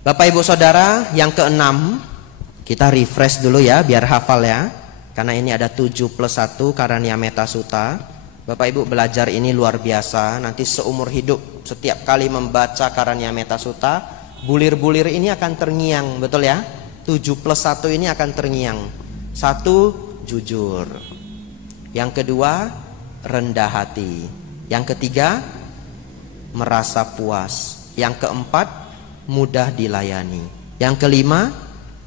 Bapak Ibu Saudara, yang keenam, kita refresh dulu ya biar hafal ya. Karena ini ada 7+1 Karania Metta Sutta. Bapak Ibu belajar ini luar biasa. Nanti seumur hidup setiap kali membaca Karania Metta Sutta, bulir-bulir ini akan terngiang, betul ya? 7+1 ini akan terngiang. 1, jujur. Yang kedua, rendah hati. Yang ketiga, merasa puas. Yang keempat, mudah dilayani. Yang kelima,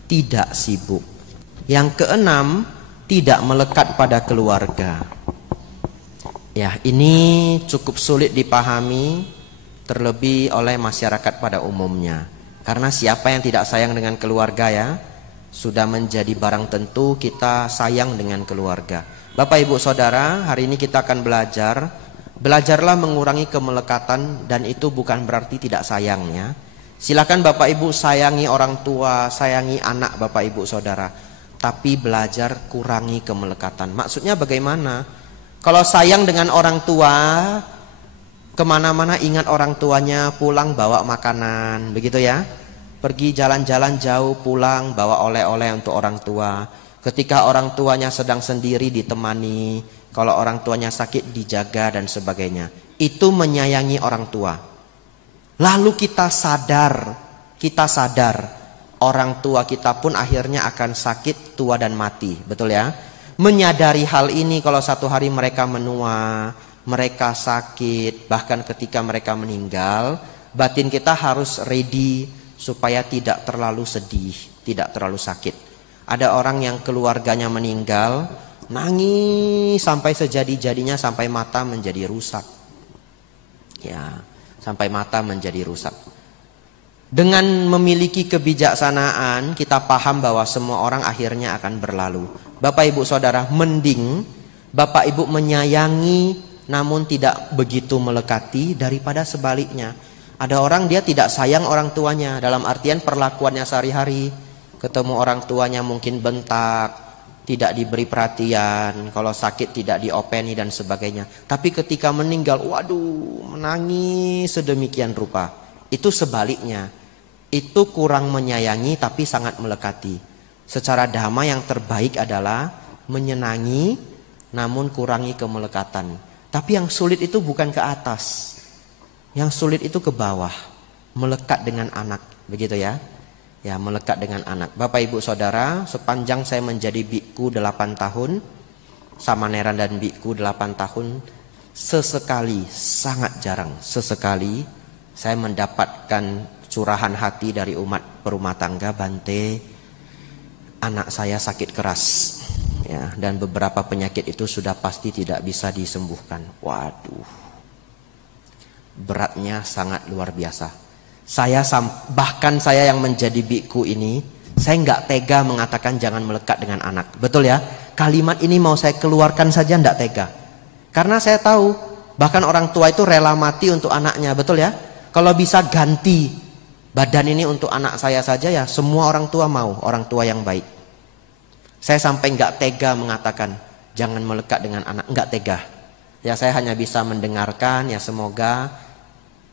tidak sibuk. Yang keenam, tidak melekat pada keluarga. Ya, ini cukup sulit dipahami, terlebih oleh masyarakat pada umumnya. Karena siapa yang tidak sayang dengan keluarga ya, sudah menjadi barang tentu kita sayang dengan keluarga. Bapak Ibu Saudara, hari ini kita akan belajarlah mengurangi kemelekatan, dan itu bukan berarti tidak sayangnya. Silakan Bapak Ibu sayangi orang tua, sayangi anak Bapak Ibu Saudara, tapi belajar kurangi kemelekatan. Maksudnya bagaimana? Kalau sayang dengan orang tua, kemana-mana ingat orang tuanya, pulang bawa makanan, begitu ya. Pergi jalan-jalan jauh, pulang bawa oleh-oleh untuk orang tua. Ketika orang tuanya sedang sendiri ditemani, kalau orang tuanya sakit dijaga dan sebagainya. Itu menyayangi orang tua. Lalu kita sadar orang tua kita pun akhirnya akan sakit, tua dan mati, betul ya? Menyadari hal ini, kalau satu hari mereka menua, mereka sakit, bahkan ketika mereka meninggal, batin kita harus ready supaya tidak terlalu sedih, tidak terlalu sakit. Ada orang yang keluarganya meninggal, nangis sampai sejadi-jadinya, sampai mata menjadi rusak. Ya, sampai mata menjadi rusak. Dengan memiliki kebijaksanaan, kita paham bahwa semua orang akhirnya akan berlalu. Bapak Ibu Saudara, mending Bapak Ibu menyayangi namun tidak begitu melekati daripada sebaliknya. Ada orang dia tidak sayang orang tuanya, dalam artian perlakuannya sehari-hari. Ketemu orang tuanya mungkin bentak, tidak diberi perhatian, kalau sakit tidak diopeni dan sebagainya. Tapi ketika meninggal, waduh, menangis sedemikian rupa. Itu sebaliknya. Itu kurang menyayangi tapi sangat melekati. Secara dhamma yang terbaik adalah menyenangi namun kurangi kemelekatan. Tapi yang sulit itu bukan ke atas. Yang sulit itu ke bawah. Melekat dengan anak, begitu ya. Ya, melekat dengan anak. Bapak Ibu Saudara, sepanjang saya menjadi biku 8 tahun, Samaneran dan biku 8 tahun, sesekali, sangat jarang, sesekali saya mendapatkan curahan hati dari umat berumah tangga, Bante, anak saya sakit keras. Ya, dan beberapa penyakit itu sudah pasti tidak bisa disembuhkan. Waduh, beratnya sangat luar biasa. Bahkan saya yang menjadi biku ini, saya nggak tega mengatakan jangan melekat dengan anak. Betul ya? Kalimat ini mau saya keluarkan saja nggak tega. Karena saya tahu, bahkan orang tua itu rela mati untuk anaknya. Betul ya? Kalau bisa ganti badan ini untuk anak saya saja, ya semua orang tua mau, orang tua yang baik. Saya sampai nggak tega mengatakan jangan melekat dengan anak, nggak tega. Ya saya hanya bisa mendengarkan, ya semoga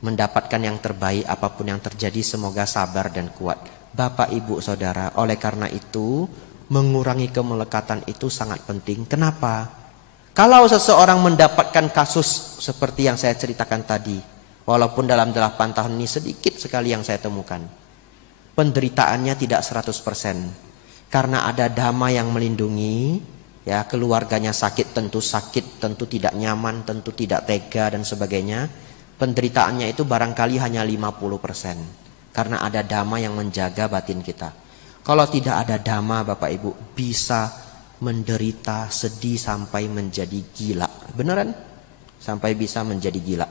mendapatkan yang terbaik apapun yang terjadi, semoga sabar dan kuat. Bapak Ibu Saudara, oleh karena itu mengurangi kemelekatan itu sangat penting. Kenapa? Kalau seseorang mendapatkan kasus seperti yang saya ceritakan tadi, walaupun dalam 8 tahun ini sedikit sekali yang saya temukan, penderitaannya tidak 100%. Karena ada dhamma yang melindungi, ya keluarganya sakit, tentu tidak nyaman, tentu tidak tega dan sebagainya. Penderitaannya itu barangkali hanya 50%. Karena ada dhamma yang menjaga batin kita. Kalau tidak ada dhamma, Bapak Ibu, bisa menderita, sedih sampai menjadi gila. Beneran? Sampai bisa menjadi gila.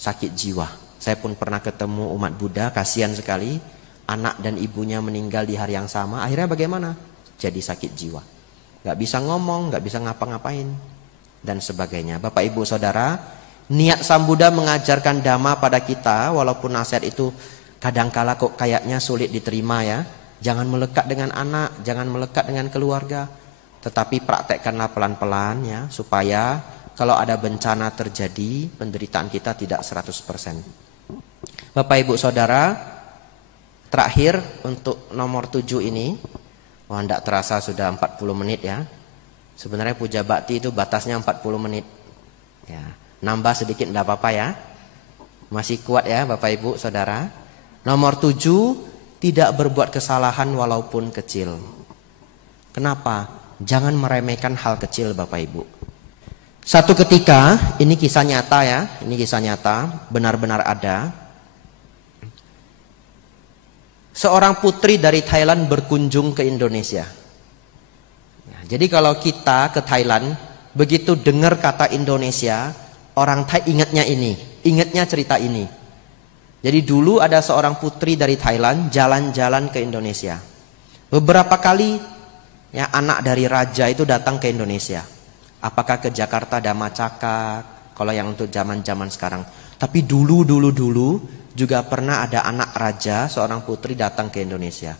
Sakit jiwa. Saya pun pernah ketemu umat Buddha, kasihan sekali. Anak dan ibunya meninggal di hari yang sama. Akhirnya bagaimana? Jadi sakit jiwa. Gak bisa ngomong, gak bisa ngapa-ngapain, dan sebagainya. Bapak Ibu Saudara, niat Sang Buddha mengajarkan dhamma pada kita, walaupun nasihat itu kadangkala kok kayaknya sulit diterima ya. Jangan melekat dengan anak, jangan melekat dengan keluarga. Tetapi praktekkanlah pelan-pelan ya, supaya kalau ada bencana terjadi, penderitaan kita tidak 100%. Bapak Ibu Saudara, Terakhir untuk nomor 7 ini. Wah, tidak terasa sudah 40 menit ya. Sebenarnya puja bakti itu batasnya 40 menit. Ya, nambah sedikit tidak apa-apa ya. Masih kuat ya Bapak Ibu Saudara. Nomor 7, tidak berbuat kesalahan walaupun kecil. Kenapa? Jangan meremehkan hal kecil Bapak Ibu. Satu ketika, ini kisah nyata ya. Ini kisah nyata, benar-benar ada. Seorang putri dari Thailand berkunjung ke Indonesia. Jadi kalau kita ke Thailand, begitu dengar kata Indonesia, orang Thai ingatnya ini, ingatnya cerita ini. Jadi dulu ada seorang putri dari Thailand jalan-jalan ke Indonesia. Beberapa kali ya anak dari raja itu datang ke Indonesia. Apakah ke Jakarta Dhamma Cakak, kalau yang untuk zaman-zaman sekarang. Tapi dulu juga pernah ada anak raja, seorang putri datang ke Indonesia.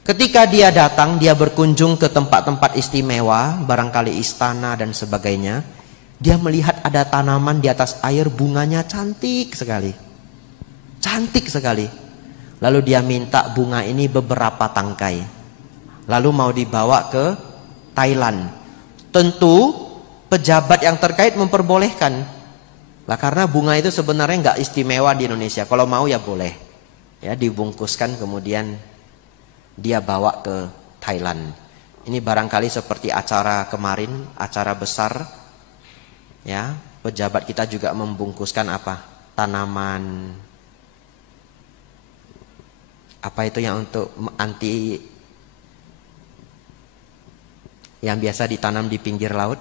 Ketika dia datang, dia berkunjung ke tempat-tempat istimewa, barangkali istana dan sebagainya. Dia melihat ada tanaman di atas air, bunganya cantik sekali. Cantik sekali. Lalu dia minta bunga ini beberapa tangkai. Lalu mau dibawa ke Thailand. Tentu pejabat yang terkait memperbolehkan. Lah karena bunga itu sebenarnya nggak istimewa di Indonesia. Kalau mau ya boleh. Ya dibungkuskan kemudian dia bawa ke Thailand. Ini barangkali seperti acara kemarin, acara besar. Ya, pejabat kita juga membungkuskan apa? Tanaman. Apa itu yang untuk anti yang biasa ditanam di pinggir laut?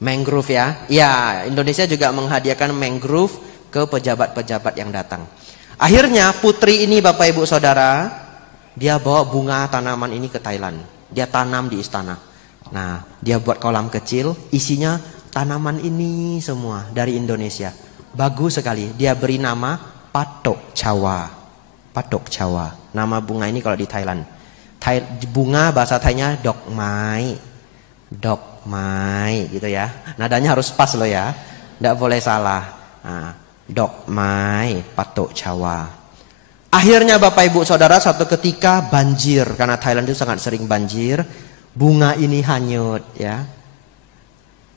Mangrove ya. Ya, Indonesia juga menghadiahkan mangrove ke pejabat-pejabat yang datang. Akhirnya putri ini Bapak Ibu Saudara, dia bawa bunga tanaman ini ke Thailand. Dia tanam di istana. Nah, dia buat kolam kecil, isinya tanaman ini semua dari Indonesia. Bagus sekali. Dia beri nama Patok Cawa. Patok Cawa. Nama bunga ini kalau di Thailand. Bunga bahasa Thainya dok mai. Dok mai gitu ya. Nadanya harus pas loh ya. Tidak boleh salah. Nah, dok mai Patok Cawa. Akhirnya Bapak Ibu Saudara satu ketika banjir. Karena Thailand itu sangat sering banjir. Bunga ini hanyut ya.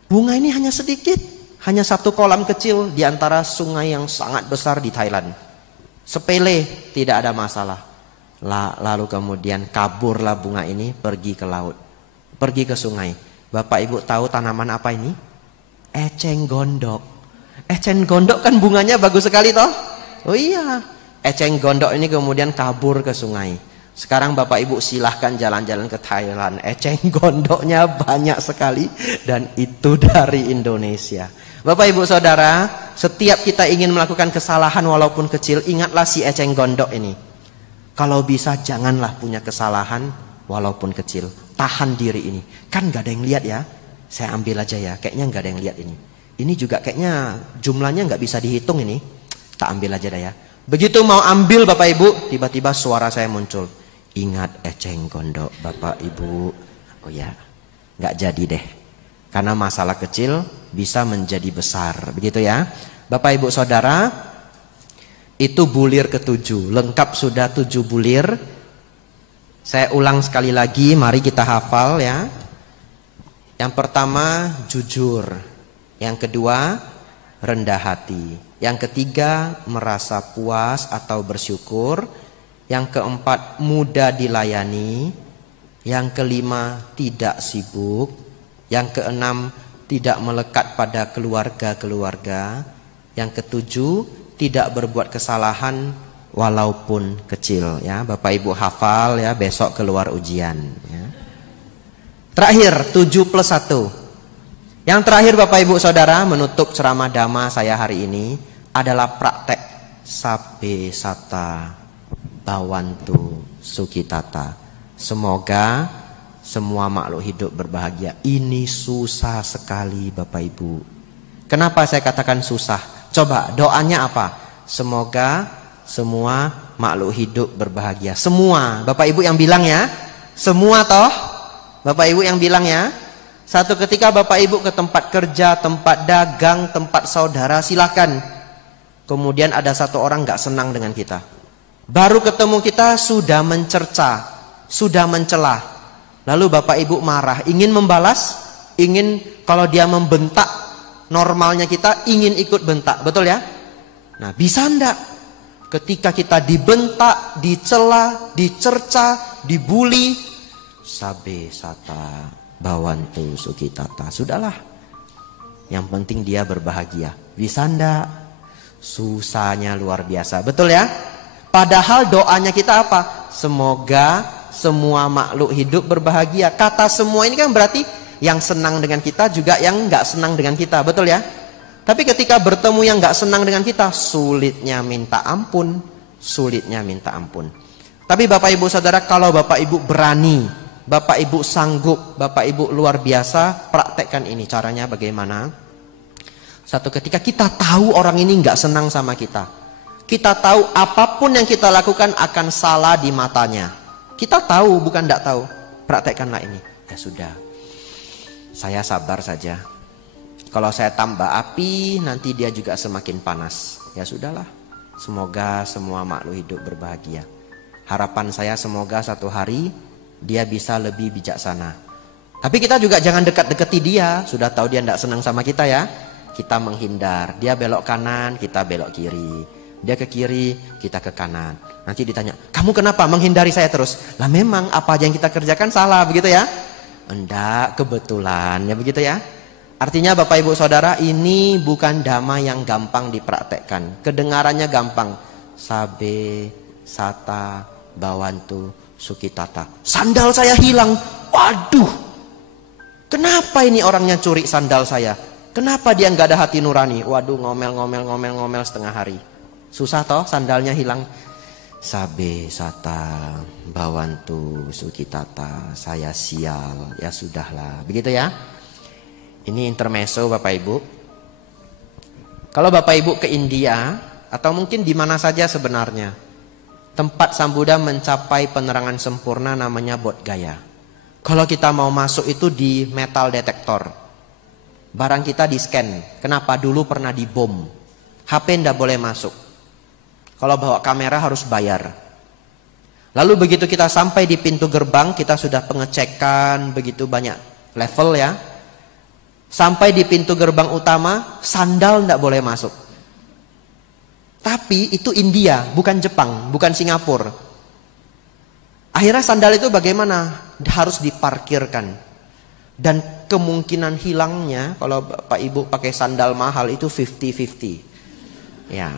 Bunga ini hanya sedikit. Hanya satu kolam kecil di antara sungai yang sangat besar di Thailand. Sepele, tidak ada masalah. Lalu kemudian kaburlah bunga ini pergi ke laut. Pergi ke sungai. Bapak Ibu tahu tanaman apa ini? Eceng gondok. Eceng gondok kan bunganya bagus sekali toh? Oh iya. Eceng gondok ini kemudian kabur ke sungai. Sekarang Bapak Ibu silahkan jalan-jalan ke Thailand. Eceng gondoknya banyak sekali. Dan itu dari Indonesia. Bapak Ibu Saudara, setiap kita ingin melakukan kesalahan walaupun kecil, ingatlah si eceng gondok ini. Kalau bisa janganlah punya kesalahan walaupun kecil. Tahan diri ini. Kan gak ada yang lihat ya. Saya ambil aja ya. Kayaknya gak ada yang lihat ini. Ini juga kayaknya jumlahnya gak bisa dihitung ini. Tak ambil aja dah ya. Begitu mau ambil Bapak Ibu, tiba-tiba suara saya muncul. Ingat eceng gondok Bapak Ibu. Oh ya, gak jadi deh. Karena masalah kecil bisa menjadi besar. Begitu ya. Bapak Ibu Saudara, itu bulir ke-7. Lengkap sudah 7 bulir. Saya ulang sekali lagi, mari kita hafal ya. Yang pertama jujur. Yang kedua rendah hati. Yang ketiga merasa puas atau bersyukur. Yang keempat mudah dilayani. Yang kelima tidak sibuk. Yang keenam tidak melekat pada keluarga-keluarga. Yang ketujuh tidak berbuat kesalahan walaupun kecil ya. Bapak Ibu hafal ya, besok keluar ujian ya. Terakhir 7+1. Yang terakhir Bapak Ibu Saudara, menutup ceramah Dhamma saya hari ini adalah praktek Sabbe Satta Bhavantu Sukhitata. Semoga semua makhluk hidup berbahagia. Ini susah sekali Bapak Ibu. Kenapa saya katakan susah? Coba doanya apa? Semoga semua makhluk hidup berbahagia. Semua. Bapak Ibu yang bilang ya. Semua toh? Bapak Ibu yang bilang ya. Satu ketika Bapak Ibu ke tempat kerja, tempat dagang, tempat saudara, silahkan. kemudian ada satu orang gak senang dengan kita. Baru ketemu kita sudah mencerca, sudah mencela. Lalu Bapak Ibu marah, ingin membalas, ingin kalau dia membentak, normalnya kita ingin ikut bentak, betul ya? Nah, bisa enggak? Ketika kita dibentak, dicela, dicerca, dibully, sabe sata bawantu sukitata, sudahlah. Yang penting dia berbahagia. Bisa enggak? Susahnya luar biasa, betul ya? Padahal doanya kita apa? Semoga semua makhluk hidup berbahagia. Kata semua ini kan berarti yang senang dengan kita juga yang nggak senang dengan kita, betul ya? Tapi ketika bertemu yang nggak senang dengan kita, sulitnya minta ampun, sulitnya minta ampun. Tapi Bapak Ibu Saudara, kalau Bapak Ibu berani, Bapak Ibu sanggup, Bapak Ibu luar biasa, praktekkan ini. Caranya bagaimana? Satu, ketika kita tahu orang ini nggak senang sama kita, kita tahu apapun yang kita lakukan akan salah di matanya. Kita tahu, bukan tidak tahu. Praktekkanlah ini. Ya sudah, saya sabar saja. Kalau saya tambah api, nanti dia juga semakin panas. Ya sudahlah. Semoga semua makhluk hidup berbahagia. Harapan saya semoga satu hari dia bisa lebih bijaksana. Tapi kita juga jangan dekat-dekati dia. Sudah tahu dia tidak senang sama kita ya. Kita menghindar. Dia belok kanan, kita belok kiri. Dia ke kiri, kita ke kanan. Nanti ditanya, kamu kenapa menghindari saya terus? Lah memang apa aja yang kita kerjakan salah, begitu ya? Enggak, kebetulan, ya begitu ya? Artinya Bapak Ibu Saudara, ini bukan dhamma yang gampang dipraktekkan. Kedengarannya gampang. Sabe, sata, bawantu, sukitata. Sandal saya hilang. Waduh, kenapa ini orangnya curi sandal saya? Kenapa dia nggak ada hati nurani? Waduh, ngomel setengah hari. Susah toh, sandalnya hilang. Sabe sata bawantu sukitata, saya sial, ya sudahlah, begitu ya. Ini intermezzo Bapak Ibu. Kalau Bapak Ibu ke India atau mungkin di mana saja sebenarnya, tempat Sang Buddha mencapai penerangan sempurna namanya Bodh Gaya. Kalau kita mau masuk itu di metal detektor, barang kita di scan. Kenapa? Dulu pernah dibom, HP ndak boleh masuk. Kalau bawa kamera harus bayar. Lalu begitu kita sampai di pintu gerbang, kita sudah pengecekan begitu banyak level ya. Sampai di pintu gerbang utama, sandal tidak boleh masuk. Tapi itu India, bukan Jepang, bukan Singapura. Akhirnya sandal itu bagaimana? Harus diparkirkan. Dan kemungkinan hilangnya, kalau Bapak Ibu pakai sandal mahal itu 50-50. Ya.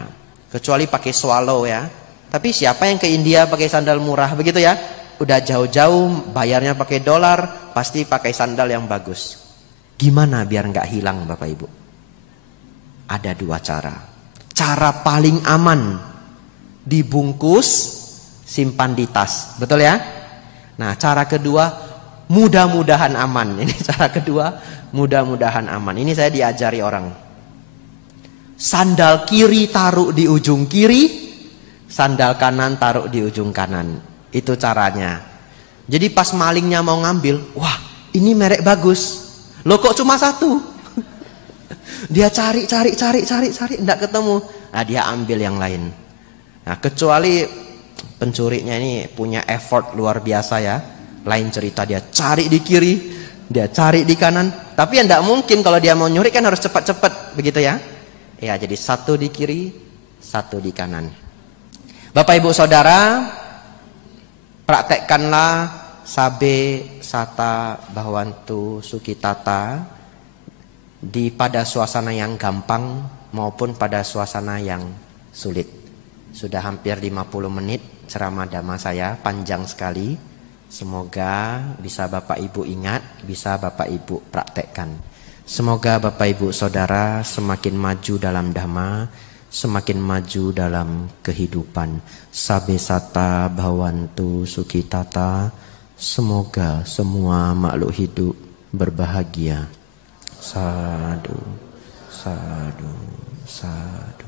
Kecuali pakai swallow ya. Tapi siapa yang ke India pakai sandal murah begitu ya? Udah jauh-jauh bayarnya pakai dolar, pasti pakai sandal yang bagus. Gimana biar nggak hilang Bapak Ibu? Ada dua cara. Cara paling aman, dibungkus, simpan di tas. Betul ya? Nah, cara kedua, mudah-mudahan aman. Ini cara kedua, mudah-mudahan aman. Ini saya diajari orang. Sandal kiri taruh di ujung kiri, sandal kanan taruh di ujung kanan. Itu caranya. Jadi pas malingnya mau ngambil, wah ini merek bagus. Loh kok cuma satu? Dia cari, enggak ketemu. Nah dia ambil yang lain. Nah kecuali pencurinya ini punya effort luar biasa ya. Lain cerita, dia cari di kiri, dia cari di kanan. Tapi enggak mungkin kalau dia mau nyuri kan harus cepat-cepat begitu ya. Ya, jadi satu di kiri, satu di kanan. Bapak Ibu Saudara, praktekkanlah sabe, sata, bawantu, sukitata pada suasana yang gampang maupun pada suasana yang sulit. Sudah hampir 50 menit ceramah dhamma saya, panjang sekali. Semoga bisa Bapak Ibu ingat, bisa Bapak Ibu praktekkan. Semoga Bapak Ibu Saudara semakin maju dalam dhamma, semakin maju dalam kehidupan. Sabe sata bhavantu sukitata. Semoga semua makhluk hidup berbahagia. Sadu, sadu, sadu.